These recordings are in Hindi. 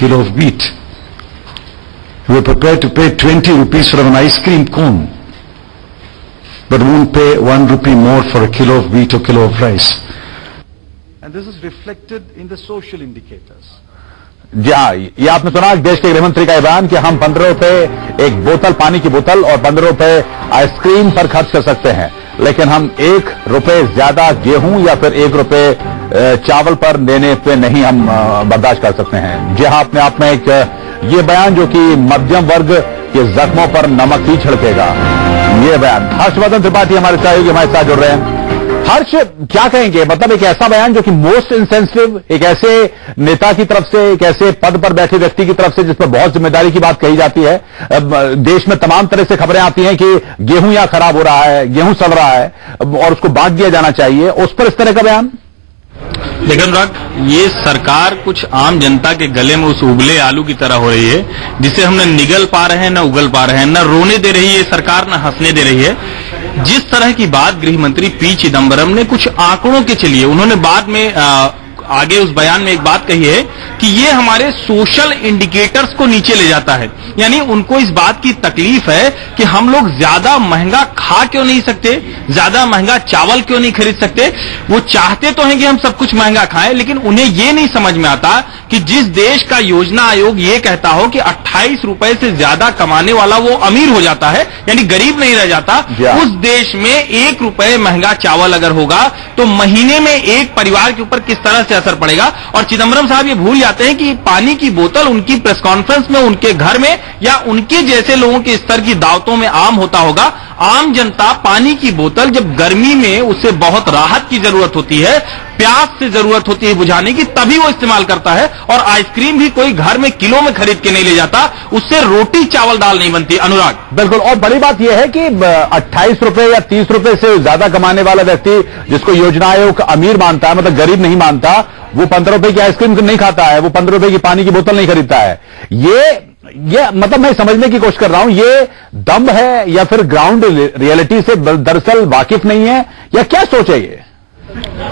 kilo of wheat. We're prepared to pay 20 rupees for an ice cream cone, but won't pay 1 rupee more for a kilo of wheat or kilo of rice. And this is reflected in the social indicators. जी हाँ, ये आपने सुना देश के गृह मंत्री का बयान कि हम 15 रुपए एक बोतल पानी की बोतल और 15 रुपए आइसक्रीम पर खर्च कर सकते हैं, लेकिन हम 1 रुपए ज्यादा गेहूं या फिर 1 रुपए चावल पर देने पे नहीं हम बर्दाश्त कर सकते हैं। जी हाँ, अपने आप में एक ये बयान जो कि मध्यम वर्ग के जख्मों पर नमक ही छिड़केगा, ये बयान। हर्षवर्धन त्रिपाठी हमारे सहयोगी हमारे साथ जुड़ रहे हैं। हर्ष, क्या कहेंगे, मतलब एक ऐसा बयान जो कि मोस्ट इंसेंसिटिव, एक ऐसे नेता की तरफ से, एक ऐसे पद पर बैठे व्यक्ति की तरफ से जिस पर बहुत जिम्मेदारी की बात कही जाती है। देश में तमाम तरह से खबरें आती हैं कि गेहूं यहां खराब हो रहा है, गेहूं सड़ रहा है और उसको बांट दिया जाना चाहिए, उस पर इस तरह का बयान। लेकिन अनुराग, ये सरकार कुछ आम जनता के गले में उस उबले आलू की तरह हो रही है जिसे हम न निगल पा रहे हैं, न उगल पा रहे हैं, न रोने दे रही है सरकार, न हंसने दे रही है। जिस तरह की बात गृह मंत्री पी चिदम्बरम ने कुछ आंकड़ों के चलिए, उन्होंने बाद में आगे उस बयान में एक बात कही है कि ये हमारे सोशल इंडिकेटर्स को नीचे ले जाता है। यानी उनको इस बात की तकलीफ है कि हम लोग ज्यादा महंगा खा क्यों नहीं सकते, ज्यादा महंगा चावल क्यों नहीं खरीद सकते। वो चाहते तो हैं कि हम सब कुछ महंगा खाएं, लेकिन उन्हें ये नहीं समझ में आता कि जिस देश का योजना आयोग ये कहता हो कि 28 रुपए से ज्यादा कमाने वाला वो अमीर हो जाता है, यानी गरीब नहीं रह जाता, उस देश में 1 रुपए महंगा चावल अगर होगा तो महीने में एक परिवार के ऊपर किस तरह से असर पड़ेगा। और चिदम्बरम साहब ये भूल जाते हैं कि पानी की बोतल उनकी प्रेस कॉन्फ्रेंस में, उनके घर में या उनके जैसे लोगों के स्तर की दावतों में आम होता होगा। आम जनता पानी की बोतल जब गर्मी में उसे बहुत राहत की जरूरत होती है, प्यास से जरूरत होती है बुझाने की, तभी वो इस्तेमाल करता है। और आइसक्रीम भी कोई घर में किलो में खरीद के नहीं ले जाता, उससे रोटी चावल दाल नहीं बनती। अनुराग, बिल्कुल। और बड़ी बात यह है कि 28 रुपए या 30 रुपए से ज्यादा कमाने वाला व्यक्ति जिसको योजना आयोग अमीर मानता है, मतलब गरीब नहीं मानता, वो 15 रुपए की आइसक्रीम नहीं खाता है, वो 15 रुपए की पानी की बोतल नहीं खरीदता है। ये मतलब मैं समझने की कोशिश कर रहा हूं, ये दम है या फिर ग्राउंड रियलिटी से दरअसल वाकिफ नहीं है, या क्या सोच है ये?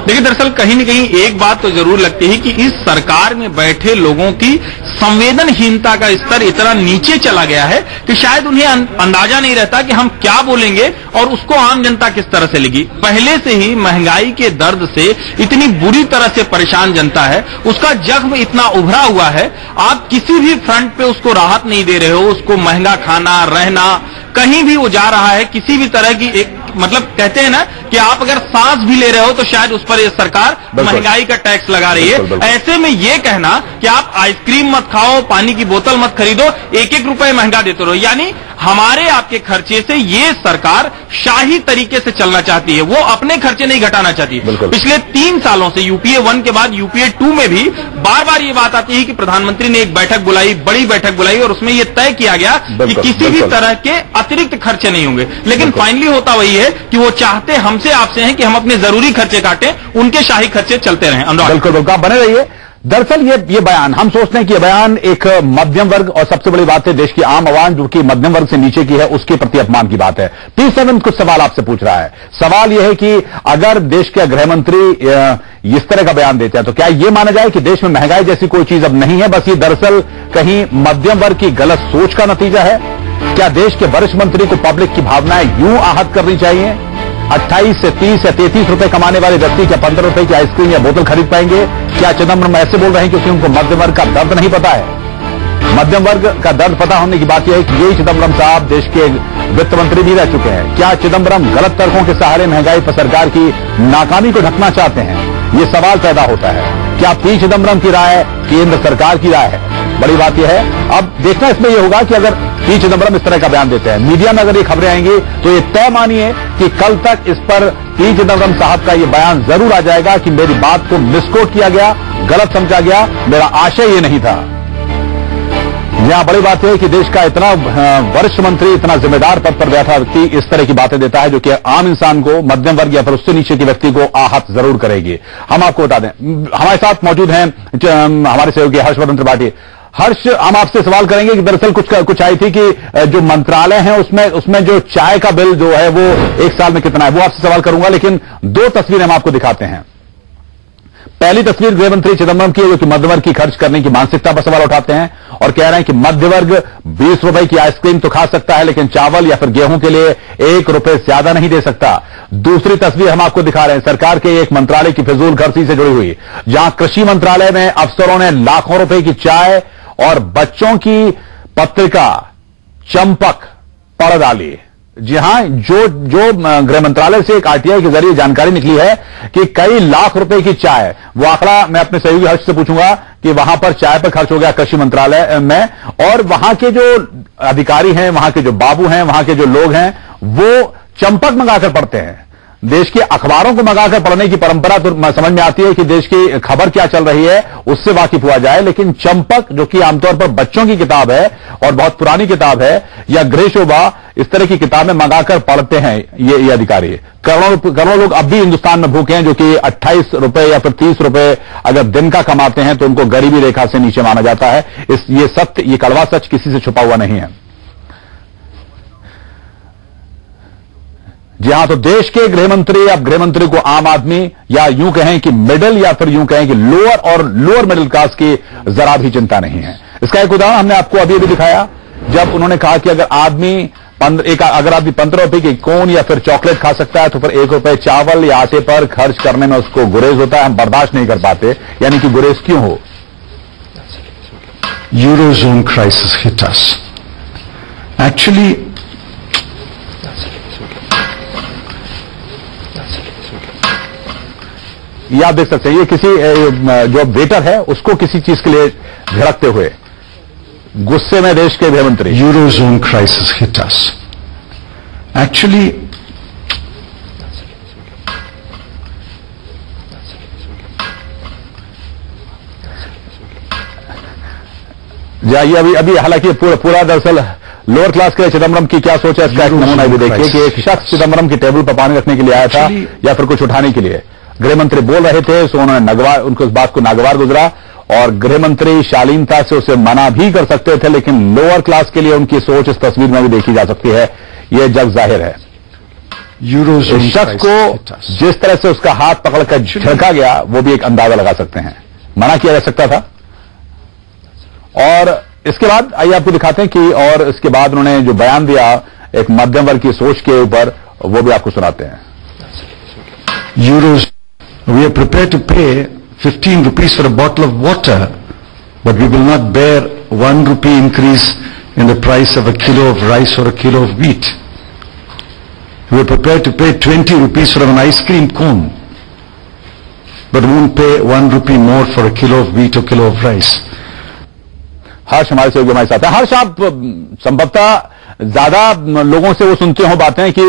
देखिए, दरअसल कहीं न कहीं एक बात तो जरूर लगती है कि इस सरकार में बैठे लोगों की संवेदनहीनता का स्तर इतना नीचे चला गया है कि शायद उन्हें अंदाजा नहीं रहता कि हम क्या बोलेंगे और उसको आम जनता किस तरह से लेगी। पहले से ही महंगाई के दर्द से इतनी बुरी तरह से परेशान जनता है, उसका जख्म इतना उभरा हुआ है, आप किसी भी फ्रंट पे उसको राहत नहीं दे रहे हो। उसको महंगा खाना, रहना, कहीं भी वो जा रहा है, किसी भी तरह की एक मतलब कहते हैं ना कि आप अगर सांस भी ले रहे हो तो शायद उस पर ये सरकार महंगाई का टैक्स लगा रही है। ऐसे में ये कहना कि आप आइसक्रीम मत खाओ, पानी की बोतल मत खरीदो, 1-1 रुपए महंगा देते रहो, यानी हमारे आपके खर्चे से ये सरकार शाही तरीके से चलना चाहती है, वो अपने खर्चे नहीं घटाना चाहती। पिछले 3 सालों से यूपीए 1 के बाद यूपीए 2 में भी बार बार ये बात आती है कि प्रधानमंत्री ने एक बैठक बुलाई, बड़ी बैठक बुलाई, और उसमें यह तय किया गया कि किसी भी तरह के अतिरिक्त खर्चे नहीं होंगे। लेकिन फाइनली होता वही है कि वो चाहते हमसे आपसे हैं कि हम अपने जरूरी खर्चे काटें, उनके शाही खर्चे चलते रहें। अनुराग, बिल्कुल, आप बने रहिए। दरअसल ये बयान, हम सोचते हैं कि यह बयान एक मध्यम वर्ग और सबसे बड़ी बात है देश की आम आवाम जो कि मध्यम वर्ग से नीचे की है, उसके प्रति अपमान की बात है। P7 कुछ सवाल आपसे पूछ रहा है। सवाल यह है कि अगर देश के गृह मंत्री इस तरह का बयान देते हैं तो क्या यह माना जाए कि देश में महंगाई जैसी कोई चीज अब नहीं है, बस ये दरअसल कहीं मध्यम वर्ग की गलत सोच का नतीजा है? क्या देश के वरिष्ठ मंत्री को पब्लिक की भावनाएं यूं आहत करनी चाहिए? 28 से 30 या 33 रुपए कमाने वाले व्यक्ति क्या 15 रुपए की आइसक्रीम या बोतल खरीद पाएंगे? क्या चिदम्बरम ऐसे बोल रहे हैं क्योंकि उनको मध्यम वर्ग का दर्द नहीं पता है? मध्यम वर्ग का दर्द पता होने की बात यह है कि यही चिदम्बरम साहब देश के वित्त मंत्री भी रह चुके हैं। क्या चिदम्बरम गलत तर्कों के सहारे महंगाई पर सरकार की नाकामी को ढकना चाहते हैं? ये सवाल पैदा होता है। क्या पी चिदम्बरम की राय केंद्र सरकार की राय है? बड़ी बात यह है, अब देखना इसमें यह होगा कि अगर पी चिदम्बरम इस तरह का बयान देते हैं, मीडिया में अगर ये खबरें आएंगी तो ये तय मानिए कि कल तक इस पर पी चिदम्बरम साहब का ये बयान जरूर आ जाएगा कि मेरी बात को मिसकोट किया गया, गलत समझा गया, मेरा आशय ये नहीं था। यहां बड़ी बात है कि देश का इतना वरिष्ठ मंत्री, इतना जिम्मेदार पद पर बैठा व्यक्ति इस तरह की बातें देता है जो कि आम इंसान को, मध्यम वर्ग या फिर उससे नीचे के व्यक्ति को आहत जरूर करेगी। हम आपको बता दें, हमारे साथ मौजूद हैं हमारे सहयोगी हर्षवर्धन त्रिपाठी। हर्ष, हम आपसे सवाल करेंगे कि दरअसल कुछ आई थी कि जो मंत्रालय है उसमें जो चाय का बिल जो है वो 1 साल में कितना है, वो आपसे सवाल करूंगा, लेकिन 2 तस्वीरें हम आपको दिखाते हैं। पहली तस्वीर गृह मंत्री चिदंबरम की है, जो कि मध्यवर्ग की खर्च करने की मानसिकता पर सवाल उठाते हैं और कह रहे हैं कि मध्यवर्ग 20 रुपए की आइसक्रीम तो खा सकता है, लेकिन चावल या फिर गेहूं के लिए 1 रुपए ज्यादा नहीं दे सकता। दूसरी तस्वीर हम आपको दिखा रहे हैं सरकार के एक मंत्रालय की फिजूल खर्ची से जुड़ी हुई, जहां कृषि मंत्रालय में अफसरों ने लाखों रुपए की चाय और बच्चों की पत्रिका चंपक पढ़ डाली। जी हां, जो गृह मंत्रालय से एक आरटीआई के जरिए जानकारी निकली है कि कई लाख रुपए की चाय, वो आंकड़ा मैं अपने सहयोगी हर्ष से पूछूंगा कि वहां पर चाय पर खर्च हो गया कृषि मंत्रालय में, और वहां के जो अधिकारी हैं, वहां के जो बाबू हैं, वहां के जो लोग हैं, वो चंपक मंगाकर पढ़ते हैं। देश के अखबारों को मंगाकर पढ़ने की परंपरा तो समझ में आती है कि देश की खबर क्या चल रही है उससे वाकिफ हुआ जाए, लेकिन चंपक, जो कि आमतौर पर बच्चों की किताब है और बहुत पुरानी किताब है, या गृह शोभा, इस तरह की किताबें मंगाकर पढ़ते हैं ये अधिकारी। करोड़ों लोग अब भी हिंदुस्तान में भूखे हैं, जो कि 28 रुपए या फिर 30 रुपए अगर दिन का कमाते हैं तो उनको गरीबी रेखा से नीचे माना जाता है। ये सत्य, ये कड़वा सच किसी से छुपा हुआ नहीं है। जी हां, तो देश के गृह मंत्री, अब गृह मंत्री को आम आदमी, या यूं कहें कि मिडिल, या फिर यूं कहें कि लोअर मिडिल क्लास की जरा भी चिंता नहीं है। इसका एक उदाहरण हमने आपको अभी दिखाया, जब उन्होंने कहा कि अगर आदमी 15 रुपए की कोन या फिर चॉकलेट खा सकता है तो फिर 1 रुपए चावल या आटे पर खर्च करने में उसको गुरेज होता है, हम बर्दाश्त नहीं कर पाते। यानी कि गुरेज क्यों हो? Eurozone crisis hit us. Actually, ये आप देख सकते हैं, ये किसी जो वेटर है उसको किसी चीज के लिए झड़कते हुए गुस्से में देश के गृह मंत्री। Eurozone crisis hit us. Actually, जाइए अभी हालांकि पूरा दरअसल लोअर क्लास के चिदंबरम की क्या सोच है, इसका एक नमूना भी देखिए कि एक शख्स चिदंबरम की टेबल पर पानी रखने के लिए आया था या फिर कुछ उठाने के लिए। गृह मंत्री बोल रहे थे, सो उन्होंने उनको इस बात को नागवार गुजरा और गृह मंत्री शालीनता से उसे मना भी कर सकते थे, लेकिन लोअर क्लास के लिए उनकी सोच इस तस्वीर में भी देखी जा सकती है। यह जग जाहिर है। इस शख्स को जिस तरह से उसका हाथ पकड़कर झड़का गया, वो भी एक अंदाजा लगा सकते हैं, मना किया जा सकता था। और इसके बाद आइए आपको दिखाते हैं कि और इसके बाद उन्होंने जो बयान दिया एक मध्यम वर्ग की सोच के ऊपर, वो भी आपको सुनाते हैं। We are prepared to pay 15 rupees for a bottle of water, but we will not bear 1 rupee increase in the price of a kilo of rice or a kilo of wheat. We are prepared to pay 20 rupees for an ice cream cone, but won't pay 1 rupee more for a kilo of wheat or kilo of rice. हर्ष हमारे सहयोगी हमारे साथ है। हर्ष, आप संभवतः ज्यादा लोगों से वो सुनते हो बातें कि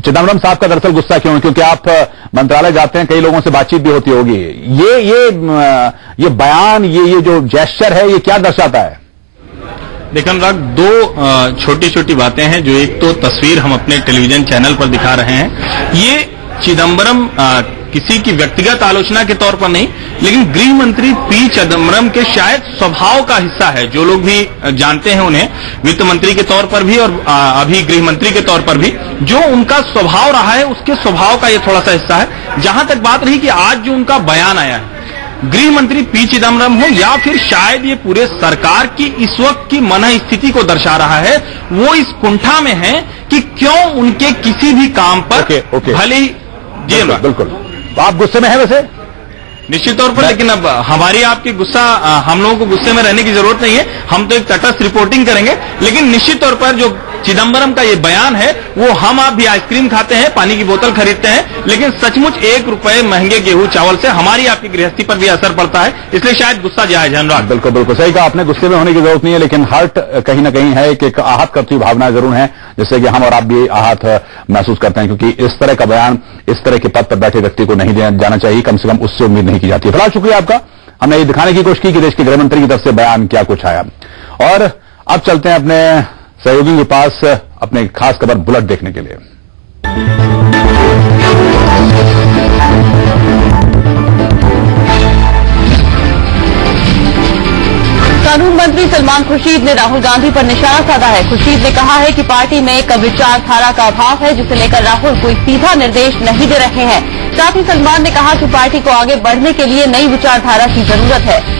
चिदंबरम साहब का दरअसल गुस्सा क्यों है, क्योंकि आप मंत्रालय जाते हैं, कई लोगों से बातचीत भी होती होगी। ये बयान, ये जो जेस्चर है, ये क्या दर्शाता है? देखिए अनुराग, दो छोटी छोटी बातें हैं। जो एक तो तस्वीर हम अपने टेलीविजन चैनल पर दिखा रहे हैं, ये चिदंबरम किसी की व्यक्तिगत आलोचना के तौर पर नहीं, लेकिन गृह मंत्री पी चिदंबरम के शायद स्वभाव का हिस्सा है। जो लोग भी जानते हैं उन्हें, वित्त मंत्री के तौर पर भी और अभी गृह मंत्री के तौर पर भी, जो उनका स्वभाव रहा है, उसके स्वभाव का ये थोड़ा सा हिस्सा है। जहां तक बात रही कि आज जो उनका बयान आया है, गृह मंत्री पी चिदंबरम हो या फिर शायद ये पूरे सरकार की इस वक्त की मन स्थिति को दर्शा रहा है, वो इस कुंठा में है कि क्यों उनके किसी भी काम पर भले ही। जी बिल्कुल, आप गुस्से में हैं वैसे? निश्चित तौर पर, लेकिन अब हमारी आपकी गुस्सा, हम लोगों को गुस्से में रहने की जरूरत नहीं है। हम तो एक तटस्थ रिपोर्टिंग करेंगे, लेकिन निश्चित तौर पर जो चिदंबरम का ये बयान है, वो हम आप भी आइसक्रीम खाते हैं, पानी की बोतल खरीदते हैं, लेकिन सचमुच 1 रुपए महंगे गेहूं चावल से हमारी आपकी गृहस्थी पर भी असर पड़ता है, इसलिए शायद गुस्सा जायज है। अनुराग, बिल्कुल बिल्कुल सही कहा आपने, गुस्से में होने की जरूरत नहीं है, लेकिन हर्ट कहीं ना कहीं है कि एक आहत करती हुई भावना जरूर है, जिससे कि हम और आप भी आहत महसूस करते हैं, क्योंकि इस तरह का बयान इस तरह के पद पर बैठे व्यक्ति को नहीं जाना चाहिए, कम से कम उससे उम्मीद नहीं की जाती है। फिलहाल शुक्रिया आपका, हमने ये दिखाने की कोशिश की कि देश के गृह मंत्री की तरफ से बयान क्या कुछ आया। और अब चलते हैं अपने सहयोगी के पास अपने खास खबर बुलेट देखने के लिए। कानून मंत्री सलमान खुर्शीद ने राहुल गांधी पर निशाना साधा है। खुर्शीद ने कहा है कि पार्टी में एक विचारधारा का अभाव है, जिसे लेकर राहुल कोई सीधा निर्देश नहीं दे रहे हैं। साथ ही सलमान ने कहा कि पार्टी को आगे बढ़ने के लिए नई विचारधारा की जरूरत है।